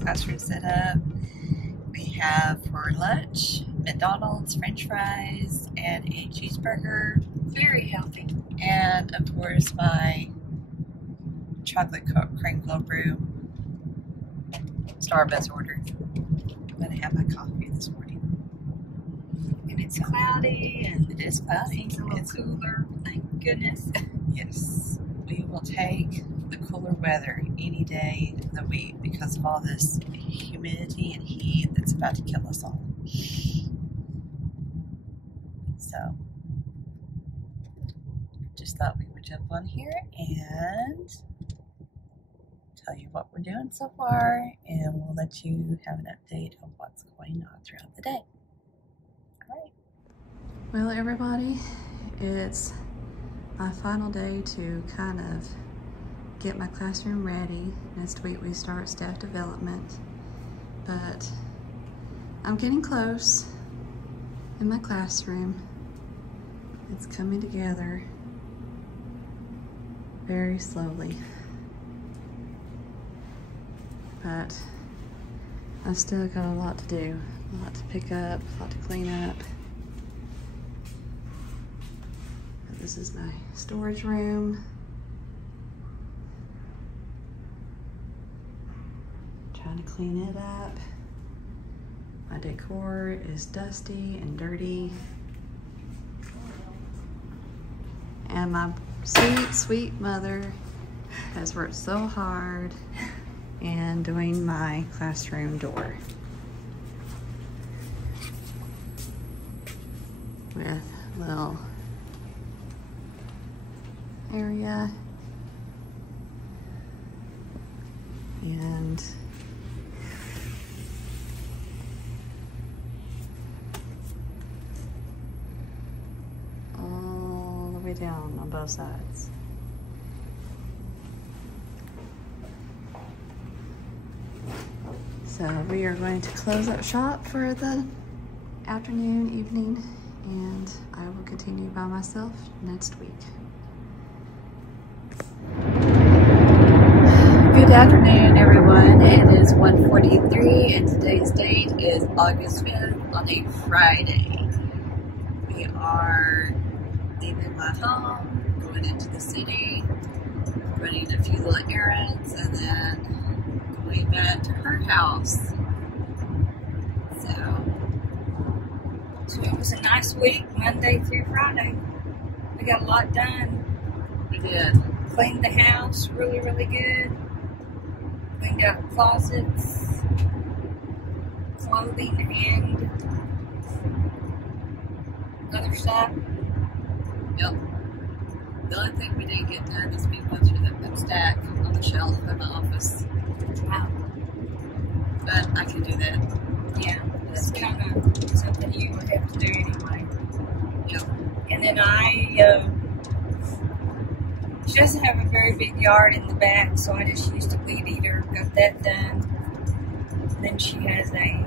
Classroom set up. We have for lunch McDonald's French fries and a cheeseburger, very healthy, and of course my chocolate cream cold brew Starbucks order. I'm gonna have my coffee this morning, and it's cloudy, and it is cloudy. It's cooler, thank goodness. Yes, we will take the cooler weather any day of the week because of all this humidity and heat that's about to kill us all. So, just thought we would jump on here and tell you what we're doing so far, and we'll let you have an update of what's going on throughout the day. All right. Well, everybody, it's my final day to kind of get my classroom ready. Next week we start staff development, but I'm getting close in my classroom. It's coming together very slowly, but I've still got a lot to do, a lot to pick up, a lot to clean up. This is my storage room. Trying to clean it up. My decor is dusty and dirty. And my sweet, sweet mother has worked so hard in doing my classroom door with a little area and all the way down on both sides. So we are going to close up shop for the afternoon, evening, and I will continue by myself next week. Good afternoon, everyone. It is 1:43, and today's date is August 5th on a Friday. We are leaving my home, going into the city, running a few little errands, and then going back to her house. So it was a nice week, Monday through Friday. We got a lot done. We did. Cleaned the house really, really good. Cleaned out closets, clothing, and other stuff. Yep. The only thing we didn't get done is we went through the book stack on the shelf in my office. Wow. But I can do that. Yeah, that's kind of something you would have to do anyway. Yep. And then she doesn't have a very big yard in the back, so I just used a weed eater, got that done. Then she has a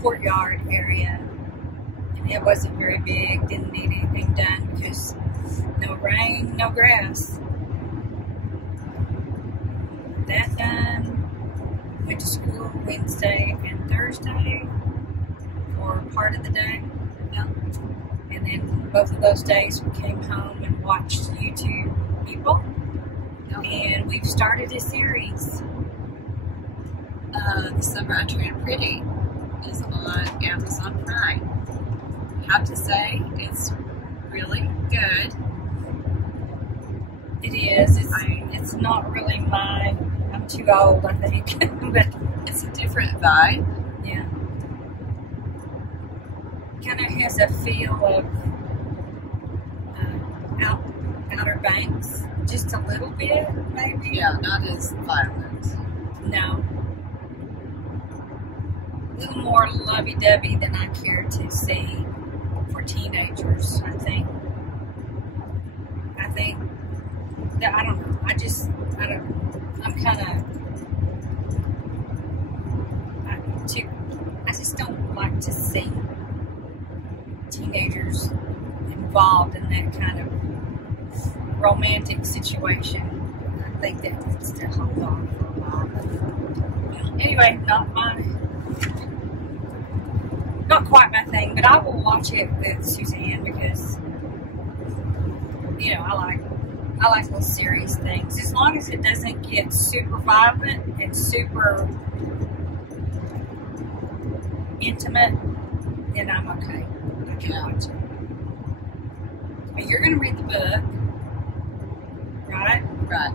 courtyard area, and it wasn't very big, didn't need anything done because no rain, no grass. That done. Went to school Wednesday and Thursday for part of the day. Yep. And then both of those days we came home and watched YouTube people. Yep. And we've started a series. The Summer I Turned Pretty is on Amazon Prime. I have to say, it's really good. It is. It's not really mine. I'm too old, I think. But it's a different vibe. Yeah. Kind of has a feel of Outer Banks, just a little bit, maybe. Yeah, not as violent. No. A little more lovey-dovey than I care to see for teenagers, I think. involved in that kind of romantic situation. I think that needs to hold on for a while. Anyway, not quite my thing, but I will watch it with Suzanne because, you know, I like little serious things. As long as it doesn't get super violent and super intimate, then I'm okay. I can watch it. But you're going to read the book, right? Right.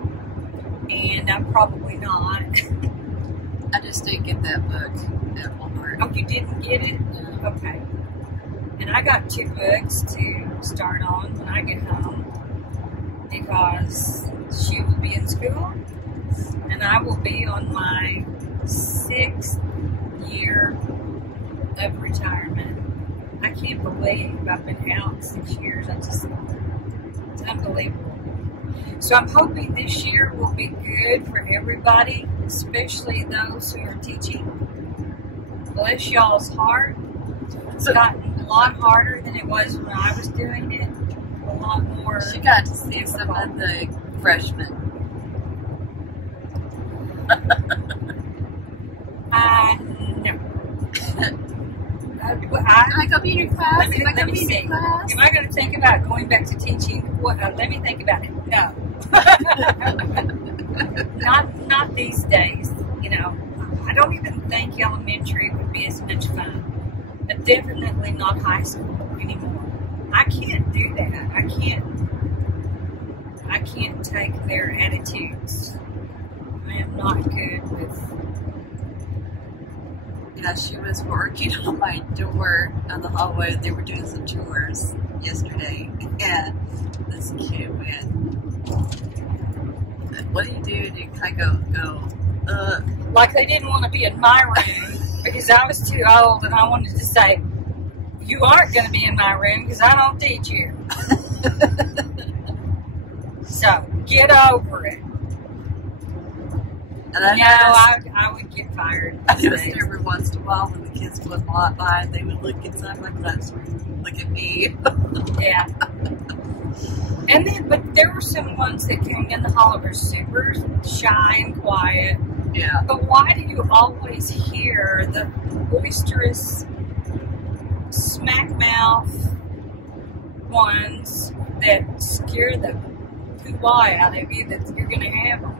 And I'm probably not. I just didn't get that book at Walmart. Oh, you didn't get it? No. Okay. And I got 2 books to start on when I get home because she will be in school and I will be on my 6th year of retirement. I can't believe I've been out 6 years. It's unbelievable. So I'm hoping this year will be good for everybody, especially those who are teaching. Bless y'all's heart. It's gotten a lot harder than it was when I was doing it. A lot more. She got to see some of the freshmen. No. I go be in your class? Let me see. Am I going to think about going back to teaching? Let me think about it. No. not these days. You know, I don't even think elementary would be as much fun. But definitely not high school anymore. I can't do that. I can't take their attitudes. I am not good with. Yeah, she was working on my door on the hallway. They were doing some tours yesterday, and this kid went, "What do you do?" And you kind of go, like they didn't want to be in my room because I was too old, and I wanted to say, "You aren't going to be in my room because I don't teach you." So get over it. And I would get fired. I noticed every once in a while when the kids would walk by, they would look inside my classroom, look at me. Yeah. And then, but there were some ones that came in the hall that were super shy and quiet. Yeah. But why do you always hear the boisterous, smack mouth ones that scare the poo-wah out of you that you're going to have them?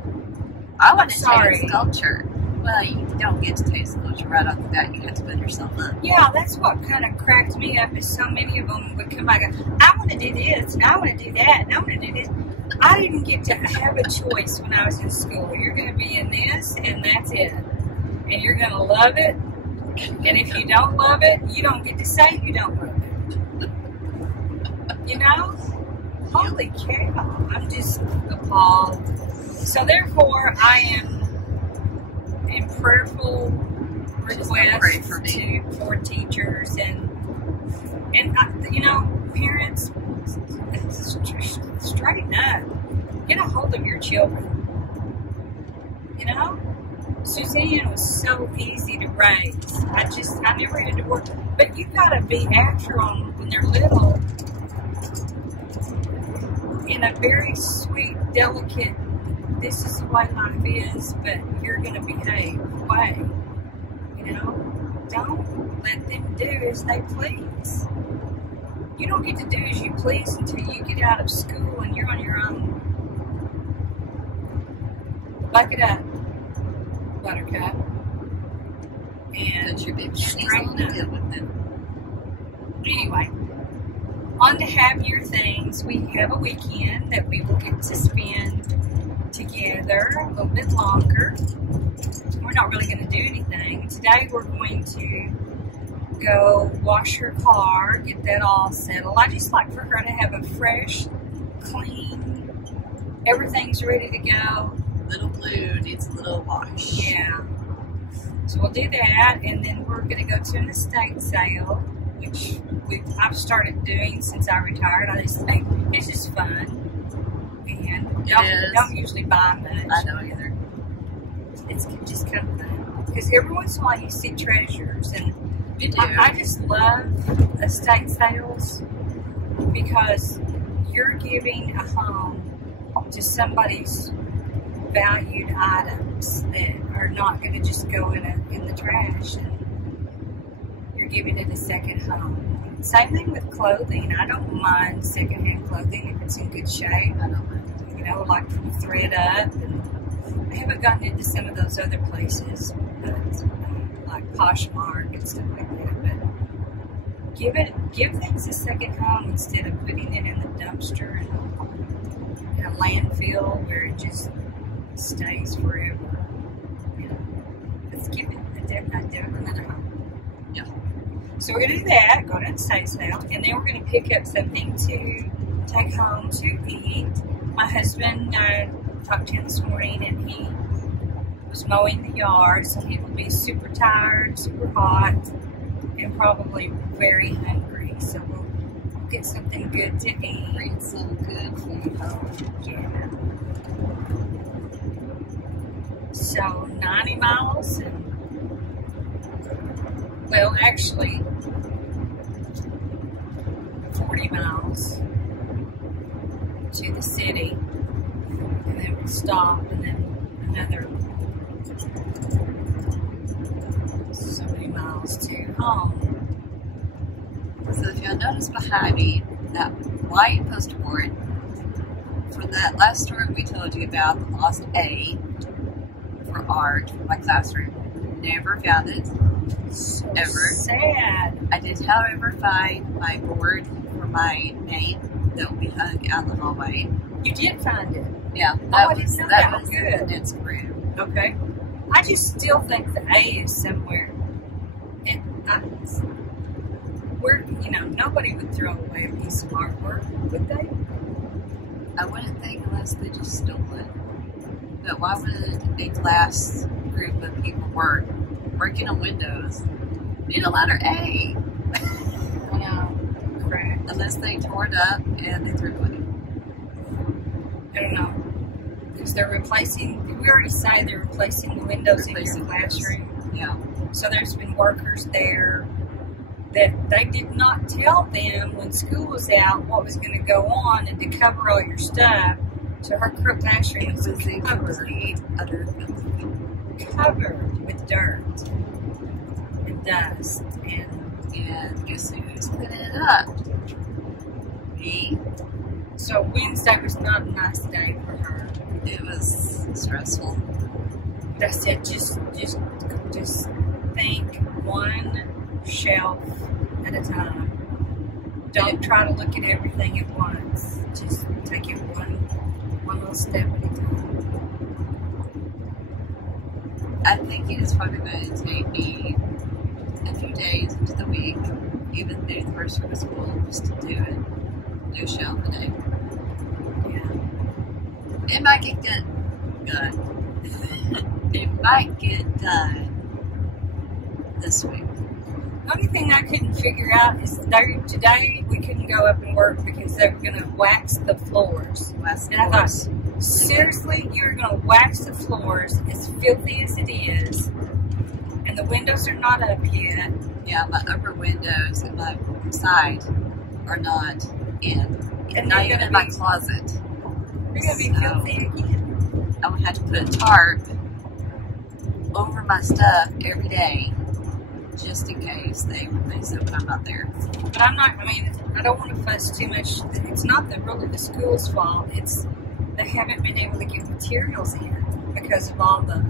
I want to taste culture. Well, you don't get to taste culture right off the bat. You have to put yourself up. Yeah, that's what kind of cracked me up is so many of them would come back and go, I want to do this, and I want to do that, and I want to do this. I didn't get to have a choice when I was in school. You're going to be in this, and that's it. And you're going to love it. And if you don't love it, you don't get to say you don't love it. You know? Holy cow. I'm just appalled. So therefore, I am in prayerful request for teachers and you know, parents, straighten up. Get a hold of your children. You know, Suzanne was so easy to raise. I never had to work, but you got to be after them when they're little in a very sweet, delicate. This is the way life is, but you're going to behave way. You know? Don't let them do as they please. You don't get to do as you please until you get out of school and you're on your own. Buck it up, Buttercup. And straighten up with them. Anyway, on to happier things. We have a weekend that we will get to spend together a little bit longer. We're not really going to do anything. Today we're going to go wash her car, get that all settled. I just like for her to have a fresh, clean, everything's ready to go. Little Blue needs a little wash. Yeah. So we'll do that, and then we're going to go to an estate sale, which I've started doing since I retired. I just think it's just fun. And don't usually buy much. I don't either. It's just kind of fun. Because every once in a while you see treasures. And You do. I just love estate sales. because you're giving a home to somebody's valued items that are not going to just go in the trash, and you're giving it a second home. Same thing with clothing. I don't mind secondhand clothing if it's in good shape. I don't mind, you know, like from Thread Up. And I haven't gotten into some of those other places, but like Poshmark and stuff like that. But give things a second home instead of putting it in the dumpster and in a landfill where it just stays forever. You know, let's give it another home. Yeah. So we're gonna do that. Go to State Sale, and then we're gonna pick up something to take home to eat. My husband talked to him this morning, and he was mowing the yard, so he will be super tired, super hot, and probably very hungry. So we'll get something good to eat. Bring some good food home. Yeah. So 90 miles, and, well, actually 40 miles to the city, and then we'll stop, and then another so many miles to home. So if you'll notice behind me, that white poster board for that last story we told you about, the lost A for art for my classroom. Never found it. So ever. Sad. I did, however, find my board for my name that will be hung out in the hallway. You did find it? Yeah. I didn't know that. Was Good. It's grew. Okay. I just still think the A is somewhere. You know, nobody would throw away a piece of artwork, would they? I wouldn't think unless they just stole it. But why would a class group of people working on Windows need a letter A? I know. Correct. Unless they tore it up and they threw it away. I don't know. Because they're replacing, we already say they're replacing the windows in your classroom. Yeah. So there's been workers there that they did not tell them when school was out what was going to go on and to cover all your stuff. So her classroom was covered with dirt and dust. And guess who's putting it up? Me. So Wednesday was not a nice day for her. It was stressful. I said, just think one shelf at a time. Don't try to look at everything at once. Just take it one little step at a time. I think it is probably going to take me a few days into the week, even through the first week of school, just to do a shelf a day. Yeah. It might get done. It might get done this week. The only thing I couldn't figure out is today we couldn't go up and work because they were going to wax the floors. And I thought, seriously, you're going to wax the floors as filthy as it is, and the windows are not up yet. Yeah, my upper windows and my side are not in. And not even in my closet. They're going to be filthy again. I would have to put a tarp over my stuff every day, just in case they say when I'm not there. But I don't want to fuss too much. It's not really the school's fault. It's they haven't been able to get materials in because of all the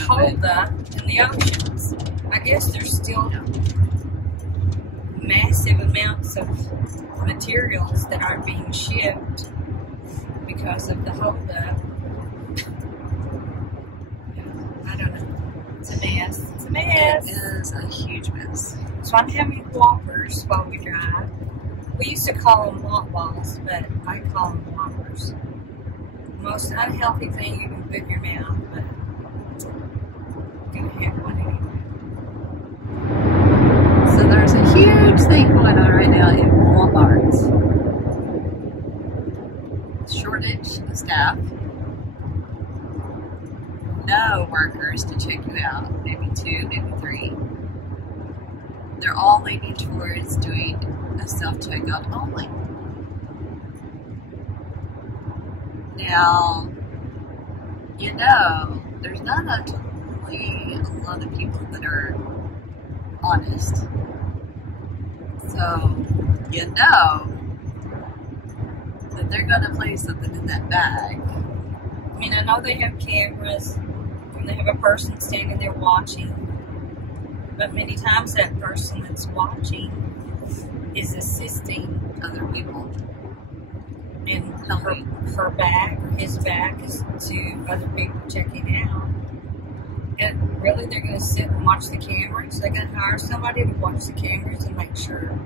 holdup in the oceans. I guess there's still massive amounts of materials that aren't being shipped because of the holdup. I don't know. It's a mess. It's a mess. It is a huge mess. So I'm having Whoppers while we drive. We used to call them Whop Balls, but I call them Whoppers. Most unhealthy thing you can put in your mouth, but I'm going to have one anyway. So there's a huge thing going on right now in Walmart. Shortage of staff. No workers to check you out, maybe 2, maybe 3. They're all leaning towards doing a self-checkout only. Now, you know, there's not actually a lot of people that are honest. So, you know that they're going to place something in that bag. I mean, I know they have cameras and they have a person standing there watching, but many times that person that's watching is assisting Other people. and her back or his back is to other people checking out. And really, they're going to sit and watch the cameras. They're going to hire somebody to watch the cameras and make sure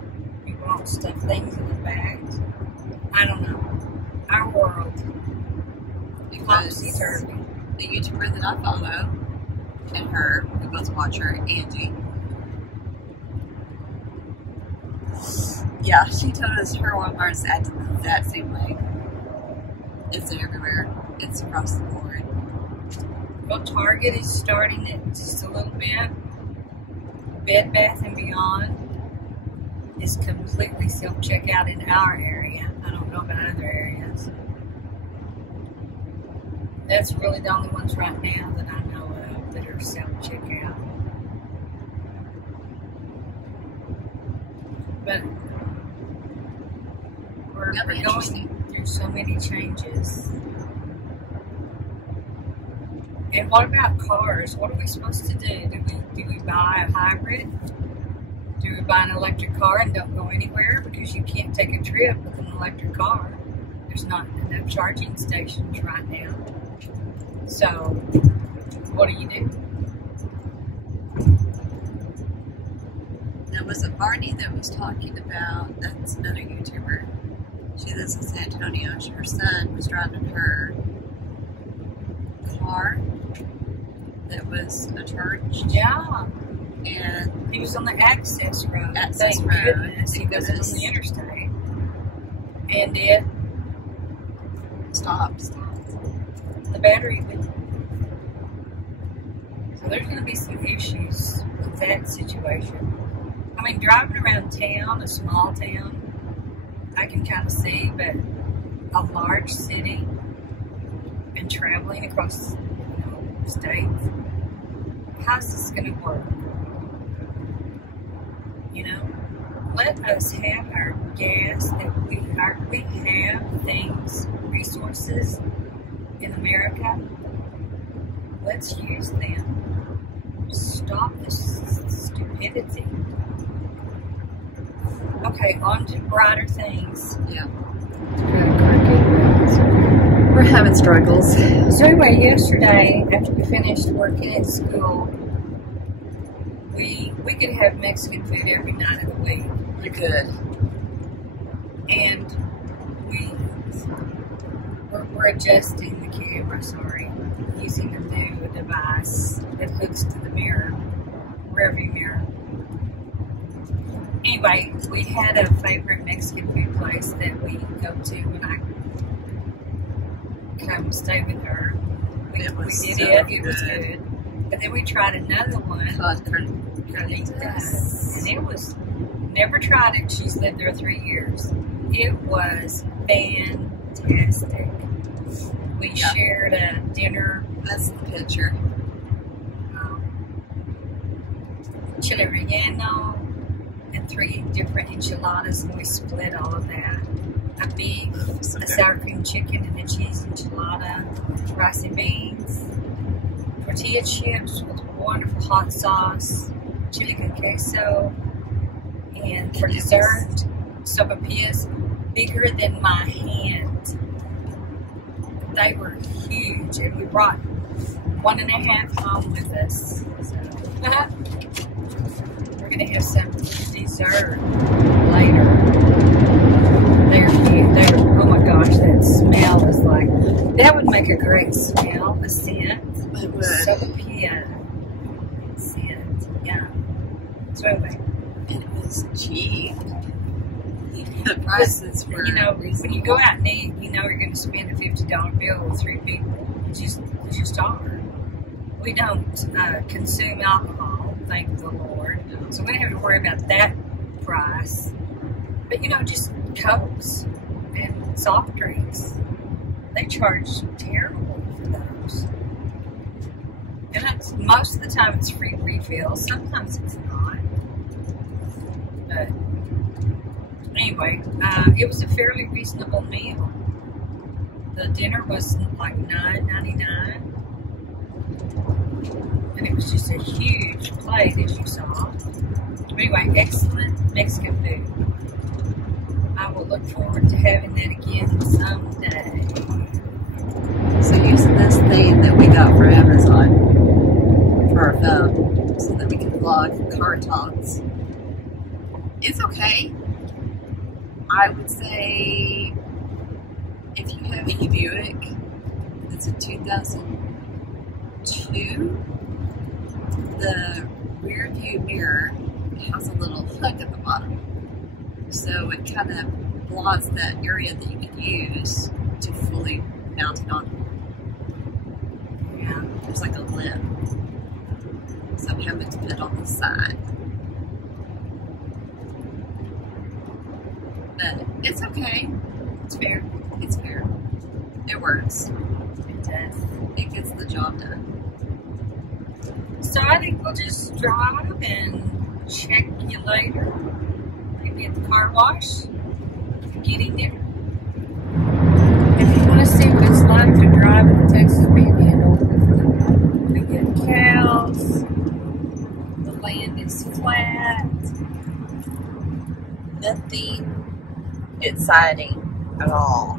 people don't stuff things in the bags. I don't know. Our world, Because topsy-turvy. the YouTuber that I follow and her, we both watch her, Angie. Yeah, she told us her Walmart's acting the exact same way. It's everywhere. It's across the board. Well, Target is starting it just a little bit. Bed Bath & Beyond is completely self-checkout in our area. I don't know about other areas. That's really the only ones right now that I know of that are self-checkout. But we're going through so many changes. And what about cars? What are we supposed to do? Do we buy a hybrid? Do we buy an electric car and don't go anywhere because you can't take a trip with an electric car? There's not enough charging stations right now. So, what do you do? Now, was it Barney that was talking about, that's another YouTuber. She lives in San Antonio. Her son was driving her car that was a church. Yeah. And he was on the access road. Access Thank road. goodness. He wasn't on the interstate. And it stopped. The battery went. So there's going to be some issues with that situation. I mean, driving around town, a small town, I can kind of see, but a large city and traveling across, states, how's this going to work? Let us have our gas that we have things, resources in America. Let's use them. Stop this stupidity. Okay, on to brighter things. Yeah. We're having struggles. So anyway, yesterday, after we finished working at school, we could have Mexican food every night of the week. You could. And we're adjusting the camera, using a new device that hooks to the mirror, rearview mirror. Anyway, we had a favorite Mexican food place that we go to when I come stay with her. We did it. It was good. But then we tried another one. Carnitas. And it was, never tried it. She's lived there 3 years. It was fantastic. We shared a dinner. That's the picture. Chile relleno and 3 different enchiladas, and we split all of that. A beef, a sour cream chicken, and a cheese enchilada, rice and beans, tortilla chips with wonderful hot sauce, chili con queso, and for dessert, sopapillas bigger than my hand. They were huge, and we brought 1.5 home with us. So, we're going to have some dessert later. They're huge. Oh my gosh, that smell is like, that would make a great smell, a scent. It would. Sopapilla scent, yeah. So anyway. And it was cheap. The prices were when you go out and eat, you're going to spend a $50 bill with 3 people. It's just are. We don't consume alcohol, thank the Lord. So we don't have to worry about that price. But just Cokes and soft drinks. they charge terrible for those. And most of the time it's free refill. Sometimes it's not. But anyway, it was a fairly reasonable meal. The dinner was like $9.99, and it was just a huge plate, as you saw. But anyway, excellent Mexican food. I will look forward to having that again someday. So using this thing that we got for Amazon for our phone so that we can vlog car talks, it's okay. I would say if you have a Buick, it's a 2002, the rear view mirror has a little hook at the bottom. So it kind of blocks that area that you can use to fully mount it on. Yeah, there's like a lip. So I'm having to put on the side. But it's okay. It's fair. It's fair. It works. It does. It gets the job done. So I think we'll just drive and check you later. Maybe at the car wash. Getting there. If you want to see what it's like to drive in the Texas Panhandle, we get cows. The land is flat. Nothing exciting at all.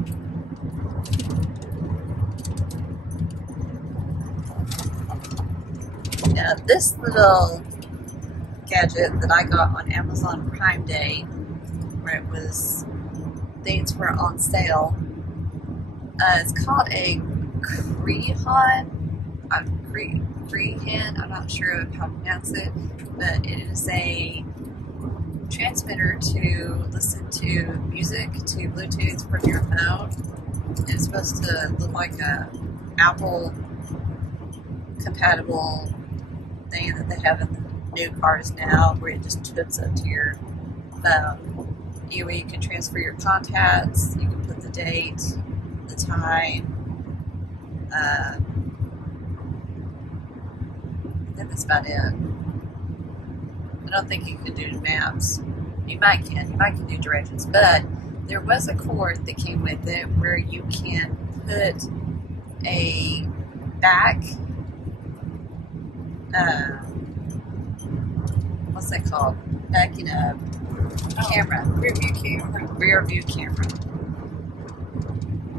Now, this little gadget that I got on Amazon Prime Day, where it was, things were on sale, it's called a Crehan. I'm not sure how to pronounce it, but it is a transmitter to listen to music to Bluetooth from your phone. It's supposed to look like a Apple compatible thing that they have in the new cars now, where it just hooks up to your phone. Anyway, you can transfer your contacts, you can put the date, the time, I think that's about it. I don't think you can do maps. You might can do directions, but there was a cord that came with it where you can put a back, what's that called? Backing up camera. Rear view camera. Rear view camera.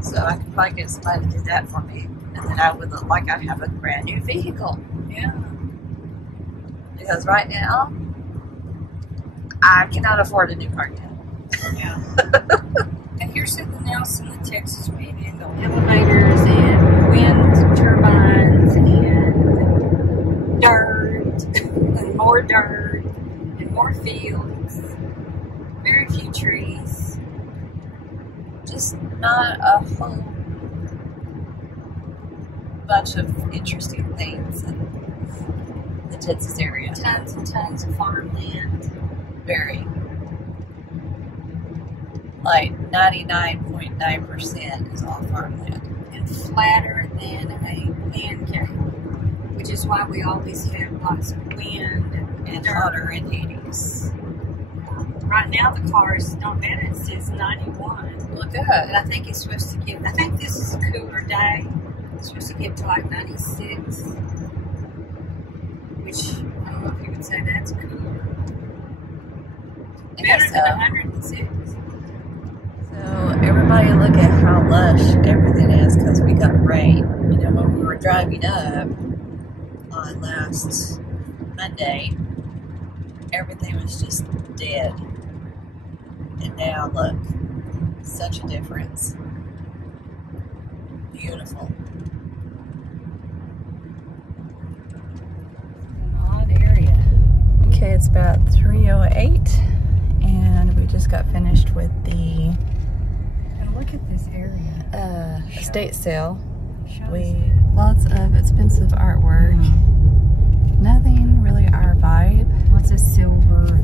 So I could probably get somebody to do that for me, and then I would look like I have a brand new vehicle. Yeah. Because right now, I cannot afford a new car yet. Yeah. And here's something else in the Texas Panhandle: elevators and wind turbines and dirt and more dirt and more fields. Very few trees. Just not a whole bunch of interesting things in the Texas area. Tons and tons of farmland. Very. Like 99.9% is all farmland. And flatter than a pancake, which is why we always have lots of wind And hotter in Hades. Right now the car is not bad. It says 91. Look good. But I think it's supposed to get, I think this is a cooler day. It's supposed to get to like 96. Which, I don't know if you would say that's cooler. Better than 106. So everybody look at how lush everything is because we got rain. You know, when we were driving up on last Monday, everything was just dead. And now look, such a difference. Beautiful. An odd area. Okay, it's about 3:08 and we just got finished with the And look at this area. estate sale. We Lots of expensive artwork. Nothing really our vibe. lots of silver,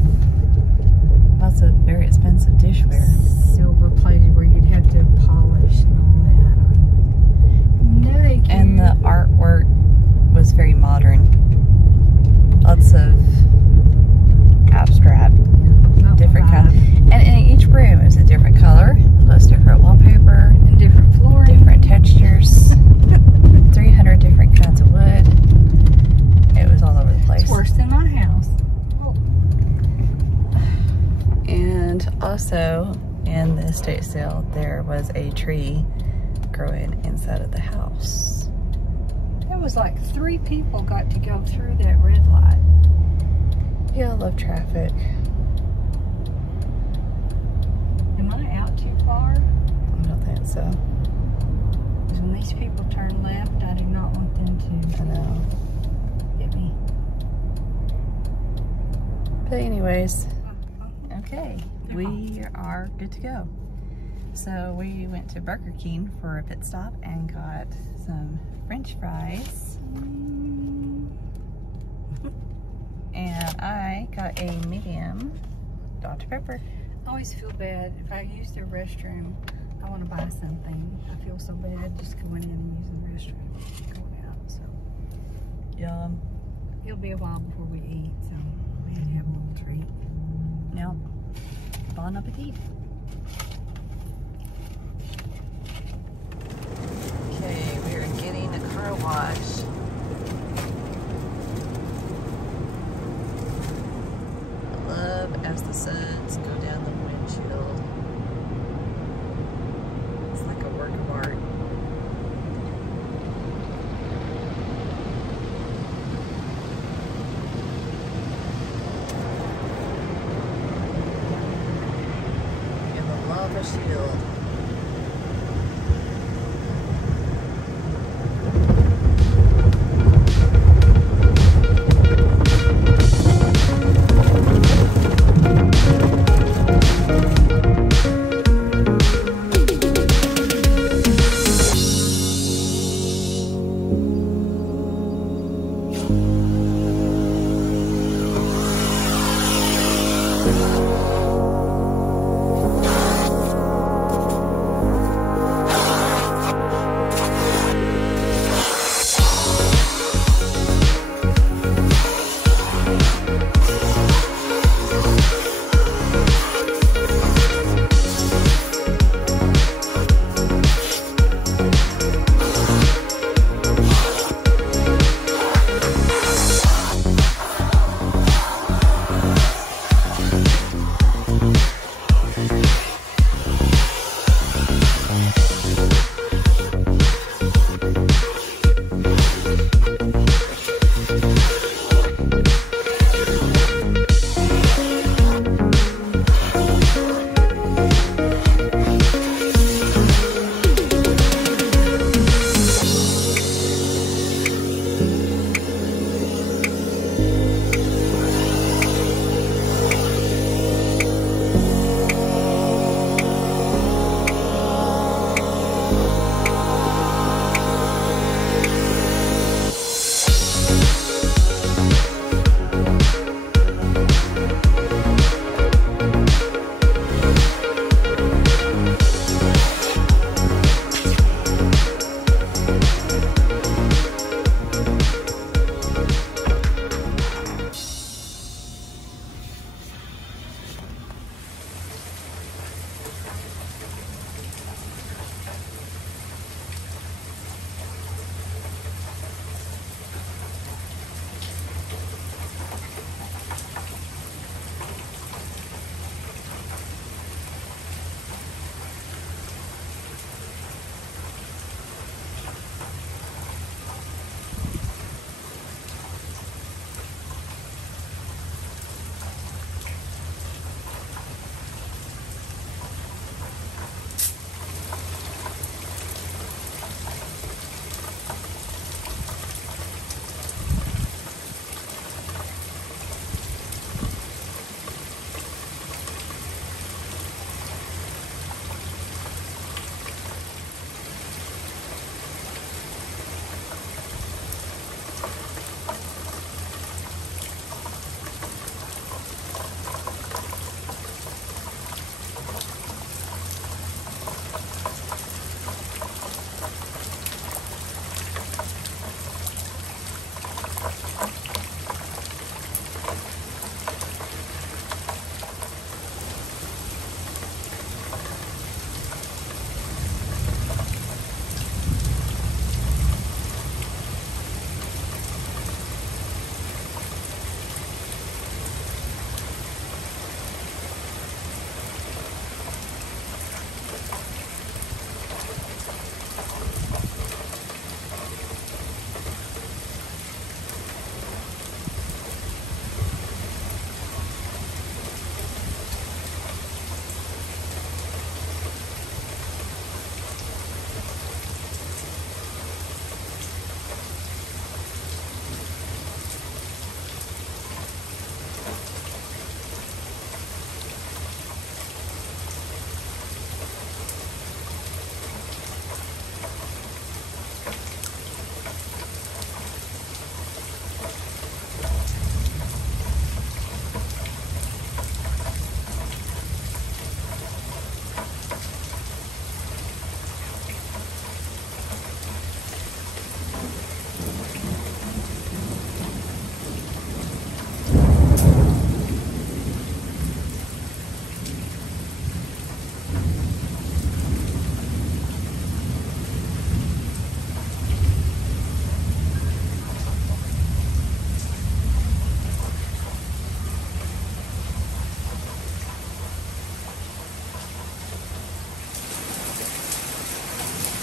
Lots of very expensive dishware. silver plated where you'd have to polish and all that. estate sale, there was a tree growing inside of the house. It was like 3 people got to go through that red light. Yeah, I love traffic. Am I out too far? I don't think so. Because when these people turn left, I do not want them to I know. hit me. But anyways, okay, we are good to go. So we went to Burger King for a pit stop and got some French fries. And I got a medium Dr. Pepper. I always feel bad if I use the restroom. I want to buy something. I feel so bad just going in and using the restroom, going out. So Yum. it'll be a while before we eat, so we had to have a little treat. No. Bon appetit. Okay, we are getting a car wash. I love as the suns go down the windshield. It's like a work of art.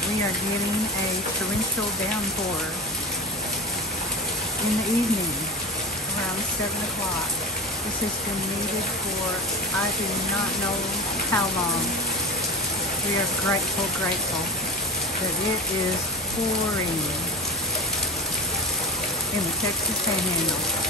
We are getting a torrential downpour in the evening around 7 o'clock. This has been needed for I do not know how long. We are grateful that it is pouring in the Texas Panhandle.